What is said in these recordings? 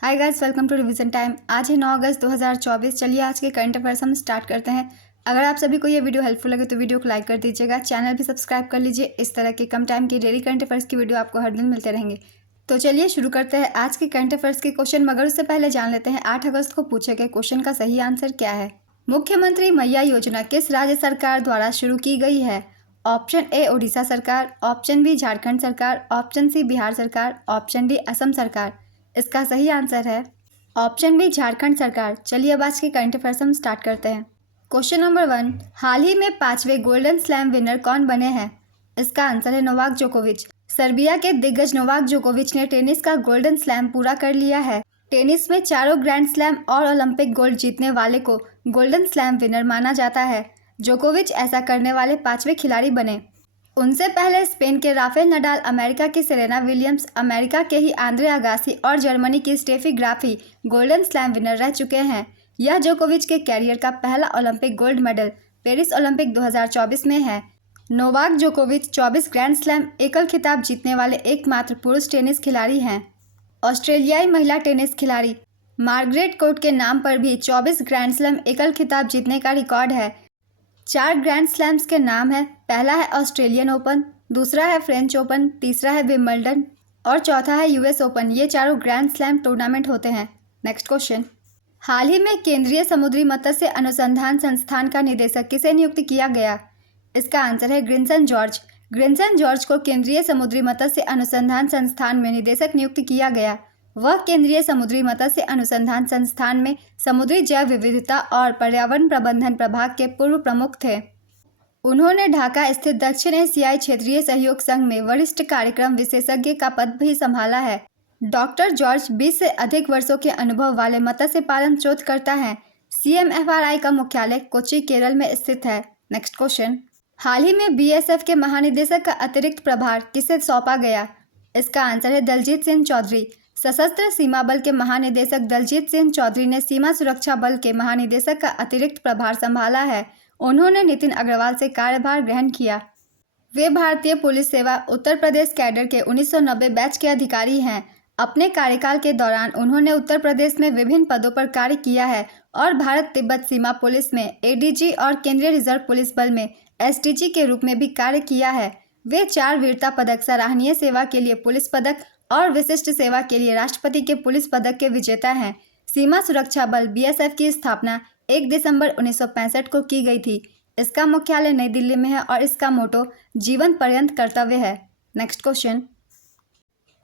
Hi guys, welcome to revision time. आज है 9 अगस्त 2024। चलिए आज के करंट अफेयर्स हम स्टार्ट करते हैं। अगर आप सभी को ये वीडियो हेल्पफुल लगे तो वीडियो को लाइक कर दीजिएगा, चैनल भी सब्सक्राइब कर लीजिए। इस तरह के कम टाइम की डेली करंट अफेयर्स की वीडियो आपको हर दिन मिलते रहेंगे। तो चलिए शुरू करते हैं आज के करंट अफेयर्स के क्वेश्चन, मगर उससे पहले जान लेते हैं 8 अगस्त को पूछे गए क्वेश्चन का सही आंसर क्या है। मुख्यमंत्री मैया योजना किस राज्य सरकार द्वारा शुरू की गई है? ऑप्शन ए ओडिशा सरकार, ऑप्शन बी झारखंड सरकार, ऑप्शन सी बिहार सरकार, ऑप्शन डी असम सरकार। इसका सही आंसर है ऑप्शन बी झारखंड सरकार। चलिए अब आज के करंट अफेयर्स हम स्टार्ट करते हैं। क्वेश्चन नंबर 1, हाल ही में 5वें गोल्डन स्लैम विनर कौन बने हैं? इसका आंसर है नोवाक जोकोविच। सर्बिया के दिग्गज नोवाक जोकोविच ने टेनिस का गोल्डन स्लैम पूरा कर लिया है। टेनिस में चारों ग्रैंड स्लैम और ओलंपिक गोल्ड जीतने वाले को गोल्डन स्लैम विनर माना जाता है। जोकोविच ऐसा करने वाले 5वें खिलाड़ी बने। उनसे पहले स्पेन के राफेल नडाल, अमेरिका की सेरेना विलियम्स, अमेरिका के ही आंद्रे अगासी और जर्मनी की Steffi graphy golden slam winner रह चुके हैं। यह जोकोविच के कैरियर का पहला Olympic gold medal Paris Olympic 2024 में है। नोवाक जोकोविच 24 ग्रैंड स्लैम एकल खिताब जीतने वाले एकमात्र पुरुष टेनिस खिलाड़ी हैं। ऑस्ट्रेलियाई महिला टेनिस खिलाड़ी मार्गरेट कोर्ट के नाम पर भी 24 ग्रैंड स्लैम एकल खिताब जीतने का रिकॉर्ड है। 4 ग्रैंड स्लैम्स के नाम है। पहला है ऑस्ट्रेलियन ओपन, दूसरा है फ्रेंच ओपन, तीसरा है विंबलडन और चौथा है यूएस ओपन। ये चारों ग्रैंड स्लैम टूर्नामेंट होते हैं। नेक्स्ट क्वेश्चन, हाल ही में केंद्रीय समुद्री मत्स्य अनुसंधान संस्थान का निदेशक किसे नियुक्त किया गया? इसका आंसर है ग्रिन्सन जॉर्ज। ग्रिन्सन जॉर्ज को केंद्रीय समुद्री मत्स्य अनुसंधान संस्थान में निदेशक नियुक्त किया गया। वह केंद्रीय समुद्री मत्स्य अनुसंधान संस्थान में समुद्री जैव विविधता और पर्यावरण प्रबंधन प्रभाग के पूर्व प्रमुख थे। उन्होंने ढाका स्थित दक्षिण एशियाई क्षेत्रीय सहयोग संघ में वरिष्ठ कार्यक्रम विशेषज्ञ का पद भी संभाला है। डॉक्टर जॉर्ज 20 से अधिक वर्षों के अनुभव वाले मत्स्य पालन शोधकर्ता हैं। CMFRI का मुख्यालय कोच्चि, केरल में स्थित है। नेक्स्ट क्वेश्चन, हाल ही में BSF के महानिदेशक का अतिरिक्त प्रभार किसे सौंपा गया? इसका आंसर है दलजीत सिंह चौधरी। सशस्त्र सीमा बल के महानिदेशक दलजीत सिंह चौधरी ने सीमा सुरक्षा बल के महानिदेशक का अतिरिक्त प्रभार संभाला है। उन्होंने नितिन अग्रवाल से कार्यभार ग्रहण किया। वे भारतीय पुलिस सेवा उत्तर प्रदेश कैडर के 1990 बैच के अधिकारी हैं। अपने कार्यकाल के दौरान उन्होंने उत्तर प्रदेश में विभिन्न पदों पर कार्य किया है और भारत तिब्बत सीमा पुलिस में ADG और केंद्रीय रिजर्व पुलिस बल में SDG के रूप में भी कार्य किया है। वे 4 वीरता पदक, सराहनीय सेवा के लिए पुलिस पदक और विशिष्ट सेवा के लिए राष्ट्रपति के पुलिस पदक के विजेता हैं। सीमा सुरक्षा बल BSF की स्थापना 1 दिसंबर 1965 को की गई थी। इसका मुख्यालय नई दिल्ली में है और इसका मोटो जीवन पर्यंत कर्तव्य है। नेक्स्ट क्वेश्चन,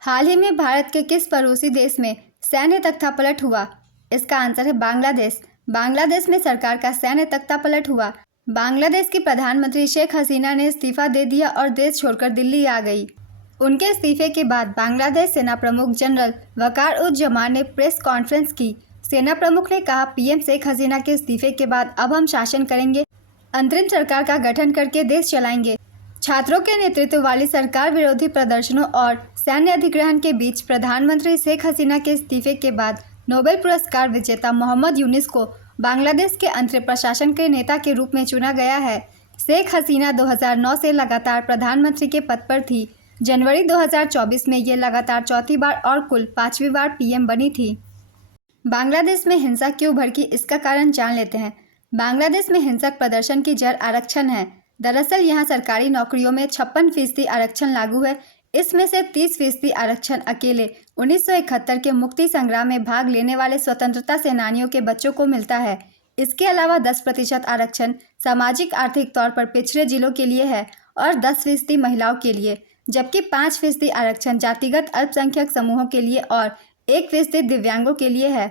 हाल ही में भारत के किस पड़ोसी देश में सैन्य तख्तापलट हुआ? इसका आंसर है बांग्लादेश। बांग्लादेश में सरकार का सैन्य तख्तापलट हुआ। बांग्लादेश की प्रधानमंत्री शेख हसीना ने इस्तीफा दे दिया और देश छोड़कर दिल्ली आ गई। उनके इस्तीफे के बाद बांग्लादेश सेना प्रमुख जनरल वकार उज जमान ने प्रेस कॉन्फ्रेंस की। सेना प्रमुख ने कहा, PM शेख हसीना के इस्तीफे के बाद अब हम शासन करेंगे, अंतरिम सरकार का गठन करके देश चलाएंगे। छात्रों के नेतृत्व वाली सरकार विरोधी प्रदर्शनों और सैन्य अधिग्रहण के बीच प्रधानमंत्री शेख हसीना के इस्तीफे के बाद नोबेल पुरस्कार विजेता मोहम्मद यूनिस को बांग्लादेश के अंतरिम प्रशासन के नेता के रूप में चुना गया है। शेख हसीना 2009 से लगातार प्रधानमंत्री के पद पर थी। जनवरी 2024 में ये लगातार चौथी बार और कुल 5वीं बार PM बनी थी। बांग्लादेश में हिंसा क्यों भड़की, इसका कारण जान लेते हैं। बांग्लादेश में हिंसक प्रदर्शन की जड़ आरक्षण है। दरअसल यहाँ सरकारी नौकरियों में 56% आरक्षण लागू है। इसमें से 30% आरक्षण अकेले 1971 के मुक्ति संग्राम में भाग लेने वाले स्वतंत्रता सेनानियों के बच्चों को मिलता है। इसके अलावा 10% आरक्षण सामाजिक आर्थिक तौर पर पिछड़े जिलों के लिए है और 10% महिलाओं के लिए, जबकि 5% आरक्षण जातिगत अल्पसंख्यक समूहों के लिए और 1% दिव्यांगों के लिए है।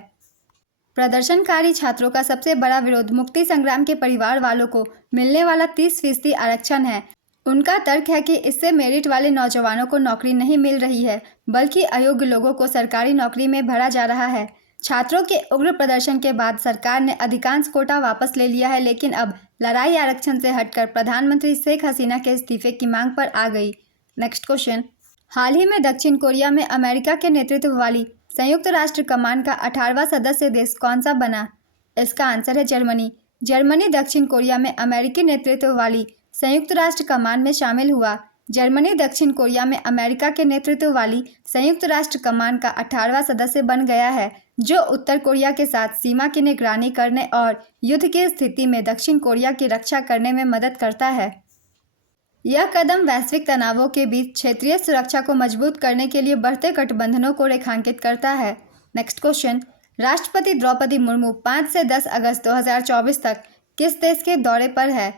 प्रदर्शनकारी छात्रों का सबसे बड़ा विरोध मुक्ति संग्राम के परिवार वालों को मिलने वाला 30% आरक्षण है। उनका तर्क है कि इससे मेरिट वाले नौजवानों को नौकरी नहीं मिल रही है, बल्कि अयोग्य लोगों को सरकारी नौकरी में भरा जा रहा है। छात्रों के उग्र प्रदर्शन के बाद सरकार ने अधिकांश कोटा वापस ले लिया है, लेकिन अब लड़ाई आरक्षण से हटकर प्रधानमंत्री शेख हसीना के इस्तीफे की मांग पर आ गई। नेक्स्ट क्वेश्चन, हाल ही में दक्षिण कोरिया में अमेरिका के नेतृत्व वाली संयुक्त राष्ट्र कमान का 18वां सदस्य देश कौन सा बना? इसका आंसर है जर्मनी। जर्मनी दक्षिण कोरिया में अमेरिकी नेतृत्व वाली संयुक्त राष्ट्र कमान में शामिल हुआ। जर्मनी दक्षिण कोरिया में अमेरिका के नेतृत्व वाली संयुक्त राष्ट्र कमान का 18वां सदस्य बन गया है, जो उत्तर कोरिया के साथ सीमा की निगरानी करने और युद्ध की स्थिति में दक्षिण कोरिया की रक्षा करने में मदद करता है। यह कदम वैश्विक तनावों के बीच क्षेत्रीय सुरक्षा को मजबूत करने के लिए बढ़ते गठबंधनों को रेखांकित करता है। नेक्स्ट क्वेश्चन, राष्ट्रपति द्रौपदी मुर्मू 5 से 10 अगस्त 2024 तक किस देश के दौरे पर है?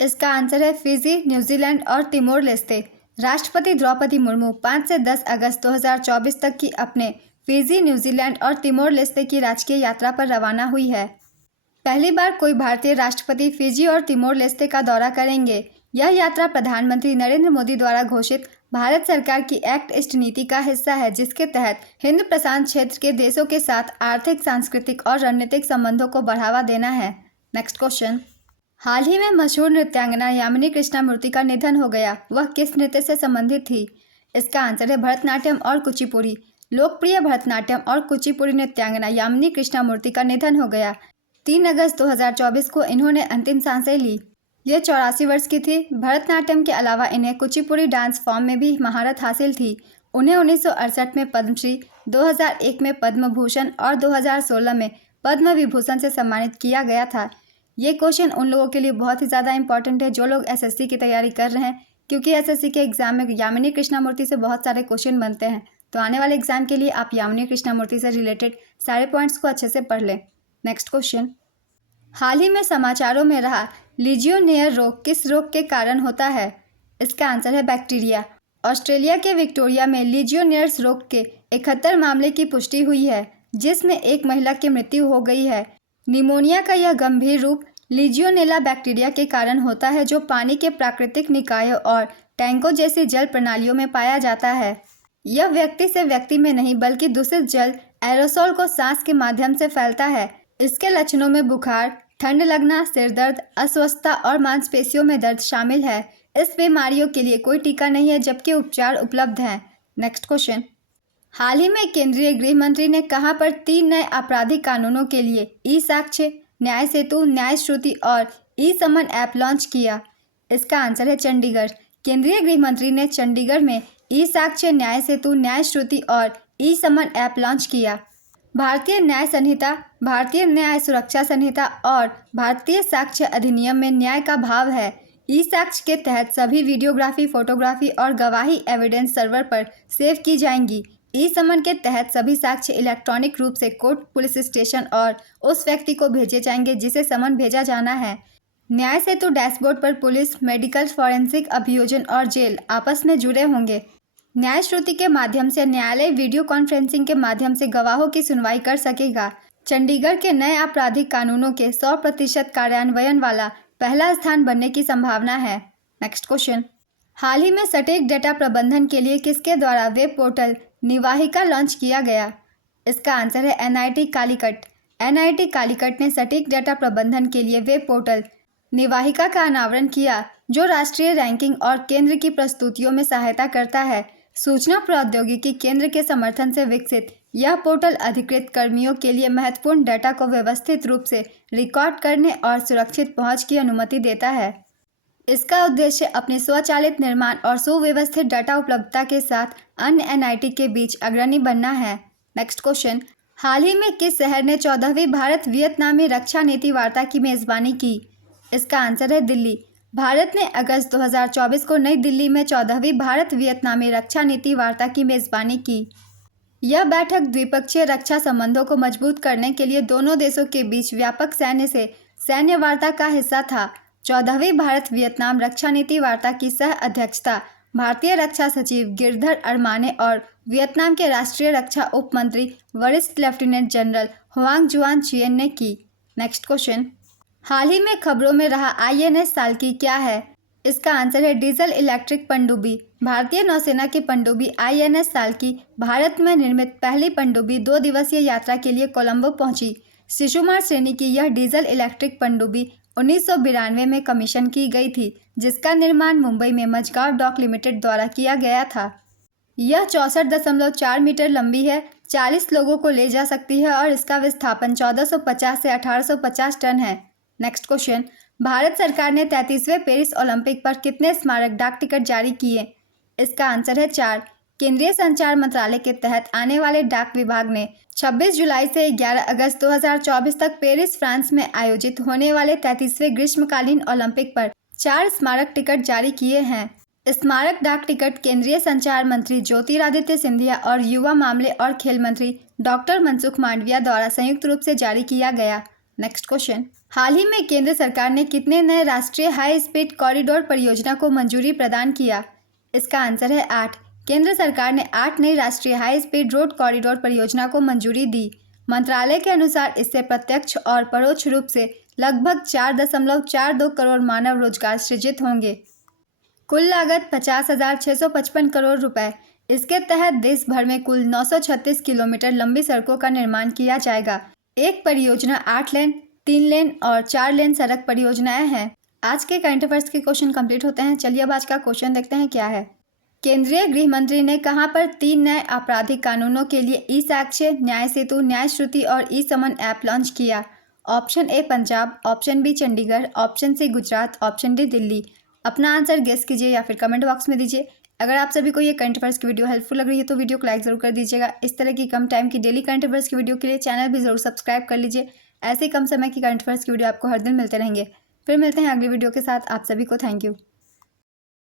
इसका आंसर है फिजी, न्यूजीलैंड और तिमोर लेस्ते। राष्ट्रपति द्रौपदी मुर्मू 5 से 10 अगस्त 2024 तक की अपने फिजी, न्यूजीलैंड और तिमोर लेस्ते की राजकीय यात्रा पर रवाना हुई है। पहली बार कोई भारतीय राष्ट्रपति फिजी और तिमोर लेस्ते का दौरा करेंगे। यह यात्रा प्रधानमंत्री नरेंद्र मोदी द्वारा घोषित भारत सरकार की एक्ट ईस्ट नीति का हिस्सा है, जिसके तहत हिंद प्रशांत क्षेत्र के देशों के साथ आर्थिक, सांस्कृतिक और रणनीतिक संबंधों को बढ़ावा देना है। नेक्स्ट क्वेश्चन, हाल ही में मशहूर नृत्यांगना यामिनी कृष्णामूर्ति का निधन हो गया। वह किस नृत्य से संबंधित थी? इसका आंसर है भरतनाट्यम और कुचिपुड़ी। लोकप्रिय भरतनाट्यम और कुचिपुड़ी नृत्यांगना यामिनी कृष्णामूर्ति का निधन हो गया। 3 अगस्त 2024 को इन्होंने अंतिम सांसें ली। ये 84 वर्ष की थी। भरतनाट्यम के अलावा इन्हें कुचिपुड़ी डांस फॉर्म में भी महारत हासिल थी। उन्हें 1968 में पद्मश्री, 2001 में पद्म भूषण और 2016 में पद्म विभूषण से सम्मानित किया गया था। ये क्वेश्चन उन लोगों के लिए बहुत ही ज़्यादा इंपॉर्टेंट है जो लोग एसएससी की तैयारी कर रहे हैं, क्योंकि एसएससी के एग्जाम में यामिनी कृष्णामूर्ति से बहुत सारे क्वेश्चन बनते हैं। तो आने वाले एग्जाम के लिए आप यामिनी कृष्णामूर्ति से रिलेटेड सारे पॉइंट्स को अच्छे से पढ़ लें। नेक्स्ट क्वेश्चन, हाल ही में समाचारों में रहा लीजियोनेयर रोग किस रोग के कारण होता है? इसका आंसर है बैक्टीरिया। ऑस्ट्रेलिया के विक्टोरिया में लीजियोनेयर्स रोग के 71 मामले की पुष्टि हुई है, जिसमें एक महिला की मृत्यु हो गई है। निमोनिया का यह गंभीर रूप लीजियोनेला बैक्टीरिया के कारण होता है, जो पानी के प्राकृतिक निकायों और टैंकों जैसी जल प्रणालियों में पाया जाता है। यह व्यक्ति से व्यक्ति में नहीं बल्कि दूषित जल एरोसोल को सांस के माध्यम से फैलता है। इसके लक्षणों में बुखार, ठंड लगना, सिर दर्द, अस्वस्थता और मांसपेशियों में दर्द शामिल है। इस बीमारियों के लिए कोई टीका नहीं है, जबकि उपचार उपलब्ध हैं। नेक्स्ट क्वेश्चन, हाल ही में केंद्रीय गृह मंत्री ने कहां पर 3 नए आपराधिक कानूनों के लिए ई साक्ष्य, न्याय सेतु, न्याय श्रुति और ई समन ऐप लॉन्च किया? इसका आंसर है चंडीगढ़। केंद्रीय गृह मंत्री ने चंडीगढ़ में ई साक्ष्य, न्याय सेतु, न्याय श्रुति और ई समन ऐप लॉन्च किया। भारतीय न्याय संहिता, भारतीय न्याय सुरक्षा संहिता और भारतीय साक्ष्य अधिनियम में न्याय का भाव है। ई साक्ष्य के तहत सभी वीडियोग्राफी, फोटोग्राफी और गवाही एविडेंस सर्वर पर सेव की जाएंगी। ई समन के तहत सभी साक्ष्य इलेक्ट्रॉनिक रूप से कोर्ट, पुलिस स्टेशन और उस व्यक्ति को भेजे जाएंगे जिसे समन भेजा जाना है। न्याय सेतु डैशबोर्ड पर पुलिस, मेडिकल, फॉरेंसिक, अभियोजन और जेल आपस में जुड़े होंगे। न्याय श्रुति के माध्यम से न्यायालय वीडियो कॉन्फ्रेंसिंग के माध्यम से गवाहों की सुनवाई कर सकेगा। चंडीगढ़ के नए आपराधिक कानूनों के 100% कार्यान्वयन वाला पहला स्थान बनने की संभावना है। नेक्स्ट क्वेश्चन, हाल ही में सटीक डेटा प्रबंधन के लिए किसके द्वारा वेब पोर्टल निवाहिका लॉन्च किया गया? इसका आंसर है एनआईटी कालीकट। एनआईटी कालीकट ने सटीक डेटा प्रबंधन के लिए वेब पोर्टल निवाहिका का अनावरण किया, जो राष्ट्रीय रैंकिंग और केंद्र की प्रस्तुतियों में सहायता करता है। सूचना प्रौद्योगिकी केंद्र के समर्थन से विकसित यह पोर्टल अधिकृत कर्मियों के लिए महत्वपूर्ण डेटा को व्यवस्थित रूप से रिकॉर्ड करने और सुरक्षित पहुंच की अनुमति देता है। इसका उद्देश्य अपने स्वचालित निर्माण और सुव्यवस्थित डाटा उपलब्धता के साथ अन्य एनआईटी के बीच अग्रणी बनना है। नेक्स्ट क्वेश्चन, हाल ही में किस शहर ने 14वीं भारत वियतनामी रक्षा नीति वार्ता की मेजबानी की? इसका आंसर है दिल्ली। भारत ने अगस्त 2024 को नई दिल्ली में 14वीं भारत वियतनामी रक्षा नीति वार्ता की मेजबानी की। यह बैठक द्विपक्षीय रक्षा संबंधों को मजबूत करने के लिए दोनों देशों के बीच व्यापक सैन्य से सैन्य वार्ता का हिस्सा था। 14वीं भारत वियतनाम रक्षा नीति वार्ता की सह अध्यक्षता भारतीय रक्षा सचिव गिरधर अरमाने और वियतनाम के राष्ट्रीय रक्षा उप मंत्री वरिष्ठ लेफ्टिनेंट जनरल हुआंग जुआन चियन ने की। नेक्स्ट क्वेश्चन, हाल ही में खबरों में रहा आईएनएस साल्की क्या है? इसका आंसर है डीजल इलेक्ट्रिक पनडुब्बी। भारतीय नौसेना की पनडुब्बी आईएनएस साल्की भारत में निर्मित पहली पनडुब्बी 2 दिवसीय यात्रा के लिए कोलंबो पहुंची। शिशुमार श्रेणी की यह डीजल इलेक्ट्रिक पनडुब्बी 1992 में कमीशन की गई थी, जिसका निर्माण मुंबई में मझगांव डॉक लिमिटेड द्वारा किया गया था। यह 64.4 मीटर लंबी है, 40 लोगों को ले जा सकती है और इसका विस्थापन 1450 से 1850 टन है। नेक्स्ट क्वेश्चन, भारत सरकार ने 33वें पेरिस ओलंपिक पर कितने स्मारक डाक टिकट जारी किए? इसका आंसर है 4। केंद्रीय संचार मंत्रालय के तहत आने वाले डाक विभाग ने 26 जुलाई से 11 अगस्त 2024 तक पेरिस, फ्रांस में आयोजित होने वाले 33वें ग्रीष्मकालीन ओलंपिक पर 4 स्मारक टिकट जारी किए हैं। स्मारक डाक टिकट केंद्रीय संचार मंत्री ज्योतिरादित्य सिंधिया और युवा मामले और खेल मंत्री डॉक्टर मनसुख मांडविया द्वारा संयुक्त रूप से जारी किया गया। नेक्स्ट क्वेश्चन, हाल ही में केंद्र सरकार ने कितने नए राष्ट्रीय हाई स्पीड कॉरिडोर परियोजना को मंजूरी प्रदान किया? इसका आंसर है 8। केंद्र सरकार ने 8 नई राष्ट्रीय हाई स्पीड रोड कॉरिडोर परियोजना को मंजूरी दी। मंत्रालय के अनुसार इससे प्रत्यक्ष और परोक्ष रूप से लगभग 4.42 करोड़ मानव रोजगार सृजित होंगे। कुल लागत 50,655 करोड़ रुपए। इसके तहत देश भर में कुल 936 किलोमीटर लंबी सड़कों का निर्माण किया जाएगा। एक परियोजना 8 लेन, 3 लेन और 4 लेन सड़क परियोजनाएं हैं। आज के करंट अफेयर्स के क्वेश्चन कंप्लीट होते हैं। चलिए अब आज का क्वेश्चन देखते हैं क्या है। केंद्रीय गृह मंत्री ने कहां पर 3 नए आपराधिक कानूनों के लिए ई साक्ष्य, न्याय सेतु, न्याय श्रुति और ई समन ऐप लॉन्च किया? Option A Punjab, option B Chandigarh, option C Gujarat, option D Delhi. अपना आंसर गेस कीजिए या फिर कमेंट बॉक्स में दीजिए। अगर आप सभी को ये करंट अफेयर्स की वीडियो हेल्पफुल लग रही है तो वीडियो को लाइक जरूर कर दीजिएगा। इस तरह की कम टाइम की डेली करंट अफेयर्स की वीडियो के लिए चैनल भी जरूर सब्सक्राइब कर लीजिए। ऐसे कम समय की करंट अफेयर्स की वीडियो आपको हर दिन मिलते रहेंगे। फिर मिलते हैं अगली वीडियो के साथ। आप सभी को थैंक यू।